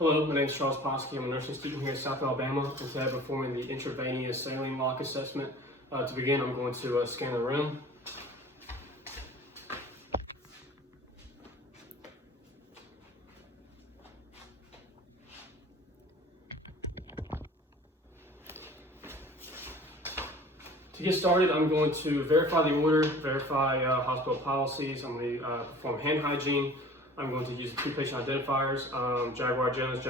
Hello, my name is Charles Posky. I'm a nursing student here at South Alabama, and today I'm performing the Intravenous Saline lock assessment. To begin, I'm going to scan the room. To get started, I'm going to verify the order, verify hospital policies. I'm going to perform hand hygiene. I'm going to use the two patient identifiers, Jaguar Jones,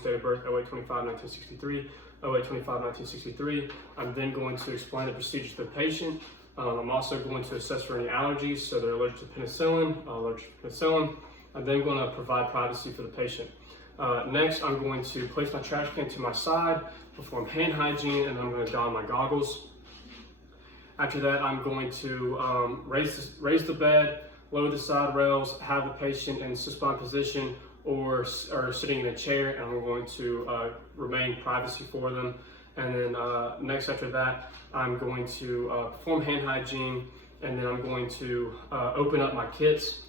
date of birth 08/25/1963, 08/25/1963. I'm then going to explain the procedure to the patient. I'm also going to assess for any allergies, so they're allergic to penicillin. I'm then going to provide privacy for the patient. Next, I'm going to place my trash can to my side, perform hand hygiene, and I'm going to don my goggles. After that, I'm going to raise the bed, lower the side rails, have the patient in supine position or sitting in a chair, and we're going to remain privacy for them. And then next after that, I'm going to perform hand hygiene, and then I'm going to open up my kits.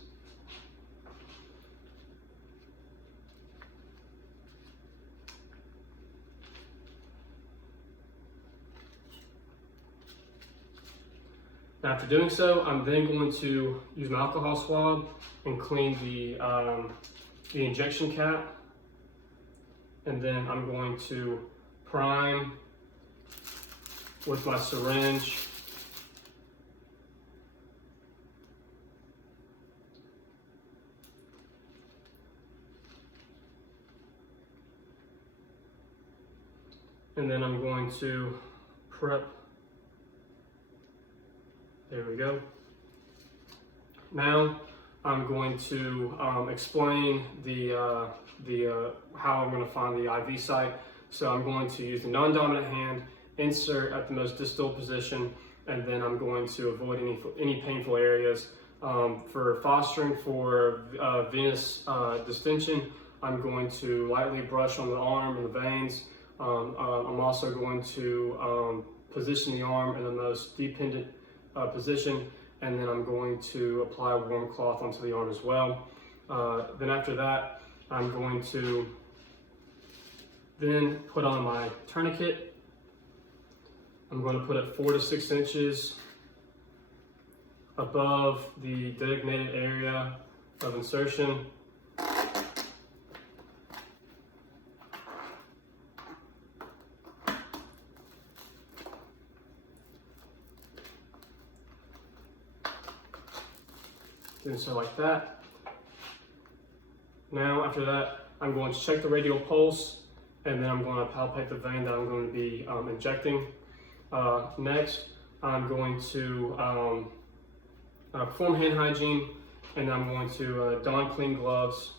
After doing so, I'm then going to use an alcohol swab and clean the injection cap. And then I'm going to prime with my syringe. And then I'm going to prep. There we go. Now I'm going to explain how I'm going to find the IV site. So I'm going to use the non-dominant hand, insert at the most distal position, and then I'm going to avoid any painful areas. For fostering for venous distension, I'm going to lightly brush on the arm and the veins. I'm also going to position the arm in the most dependent position, and then I'm going to apply a warm cloth onto the arm as well. Then after that, I'm going to then put on my tourniquet. I'm going to put it 4 to 6 inches above the designated area of insertion. And so like that. Now after that, I'm going to check the radial pulse, and then I'm going to palpate the vein that I'm going to be injecting. Next, I'm going to perform hand hygiene, and I'm going to don clean gloves.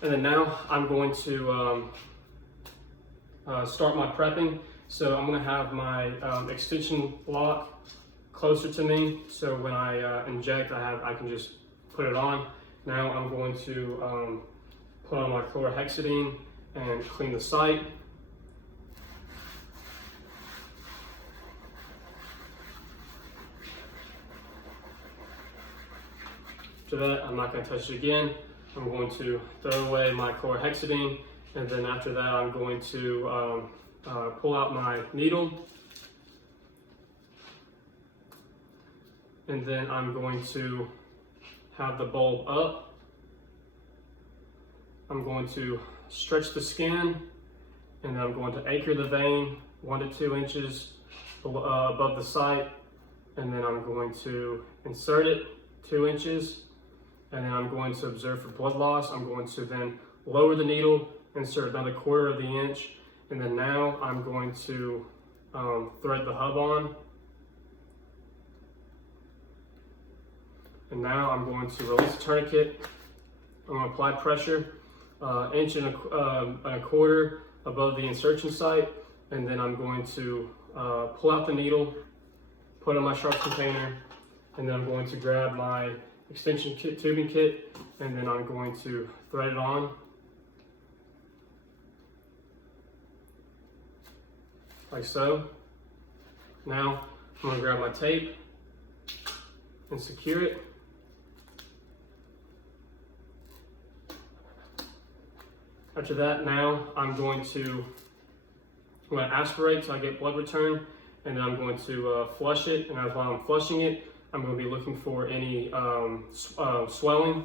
And then now I'm going to start my prepping. So I'm going to have my extension lock closer to me, so when I inject, I can just put it on. Now I'm going to put on my chlorhexidine and clean the site. After that, I'm not going to touch it again. I'm going to throw away my chlorhexidine, and then after that I'm going to pull out my needle, and then I'm going to have the bulb up. I'm going to stretch the skin, and then I'm going to anchor the vein 1 to 2 inches above the site, and then I'm going to insert it 2 inches. And then I'm going to observe for blood loss. I'm going to then lower the needle, insert another 1/4 of the inch, and then now I'm going to thread the hub on. And now I'm going to release the tourniquet. I'm going to apply pressure, 1 1/4 inches above the insertion site, and then I'm going to pull out the needle, put it in my sharps container, and then I'm going to grab my extension kit, tubing kit, and then I'm going to thread it on. like so. Now I'm going to grab my tape and secure it. After that, now I'm going to aspirate so I get blood return, and then I'm going to flush it. And while I'm flushing it, I'm going to be looking for any swelling.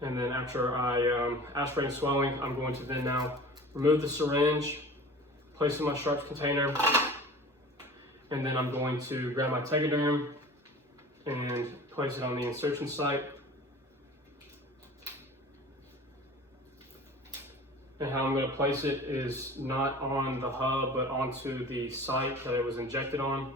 And then after I aspirate and swelling, I'm going to then now remove the syringe, place it in my sharps container, and then I'm going to grab my tegaderm and place it on the insertion site. And how I'm going to place it is not on the hub, but onto the site that it was injected on.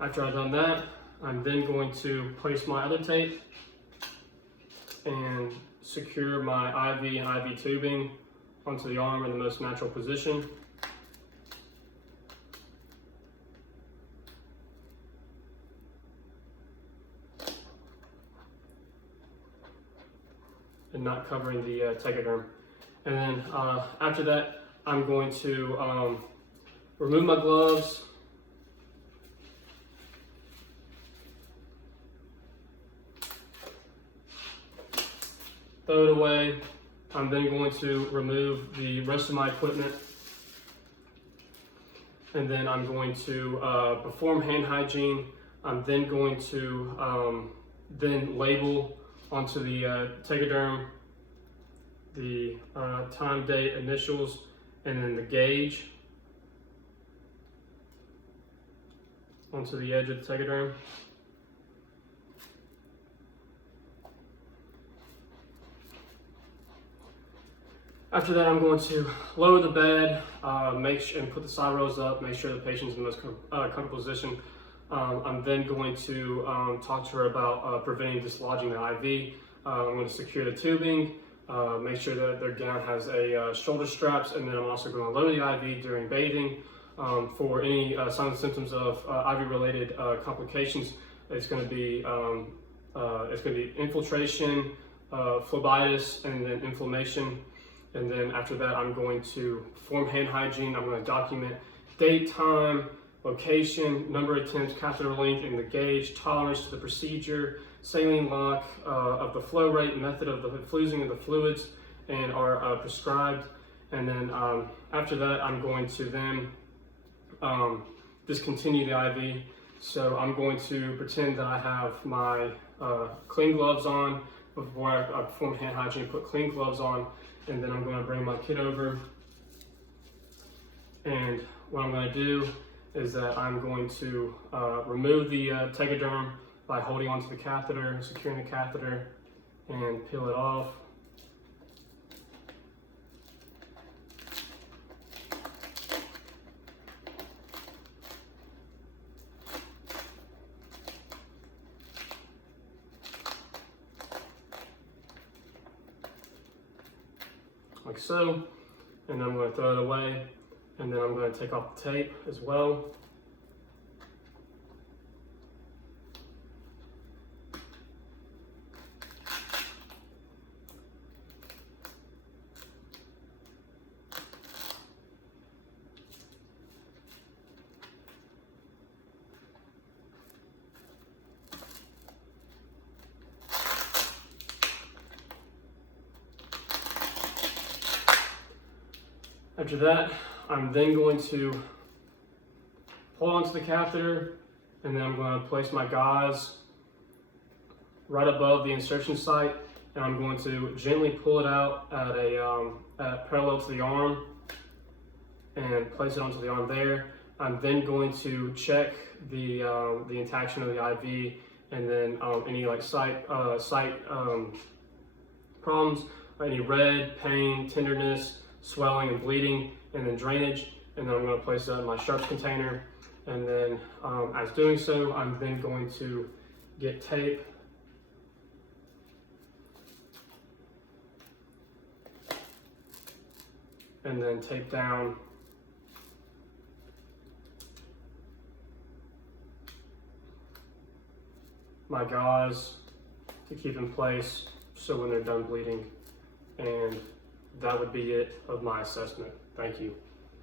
After I've done that, I'm then going to place my other tape and secure my IV and IV tubing onto the arm in the most natural position. And not covering the tegaderm. And then after that, I'm going to remove my gloves, throw it away. I'm then going to remove the rest of my equipment, and then I'm going to perform hand hygiene. I'm then going to then label onto the tegaderm the time, date, initials, and then the gauge onto the edge of the tegaderm. After that, I'm going to lower the bed, and put the side rails up, make sure the patient's in the most comfortable position. I'm then going to talk to her about preventing dislodging the IV. I'm going to secure the tubing, make sure that their gown has a shoulder straps, and then I'm also going to lower the IV during bathing. For any signs and symptoms of IV-related complications, it's going to be infiltration, phlebitis, and then inflammation. And then after that, I'm going to perform hand hygiene. I'm going to document date, time, location, number of attempts, catheter length, and the gauge, tolerance to the procedure, saline lock of the flow rate, method of the infusing of the fluids, and are prescribed. And then after that, I'm going to then discontinue the IV. So I'm going to pretend that I have my clean gloves on. Before I perform hand hygiene, put clean gloves on. And then I'm going to bring my kit over, and what I'm going to do is that I'm going to remove the tegaderm by holding onto the catheter, securing the catheter, and peel it off. Like so, and then I'm going to throw it away, and then I'm going to take off the tape as well. After that, I'm then going to pull onto the catheter, and then I'm going to place my gauze right above the insertion site, and I'm going to gently pull it out at parallel to the arm and place it onto the arm there. I'm then going to check the intaction of the IV, and then any like site problems, any red, pain, tenderness, swelling and bleeding, and then drainage. And then I'm going to place that in my sharps container, and then as doing so, I'm then going to get tape and then tape down my gauze to keep in place so when they're done bleeding. And that would be it of my assessment. Thank you.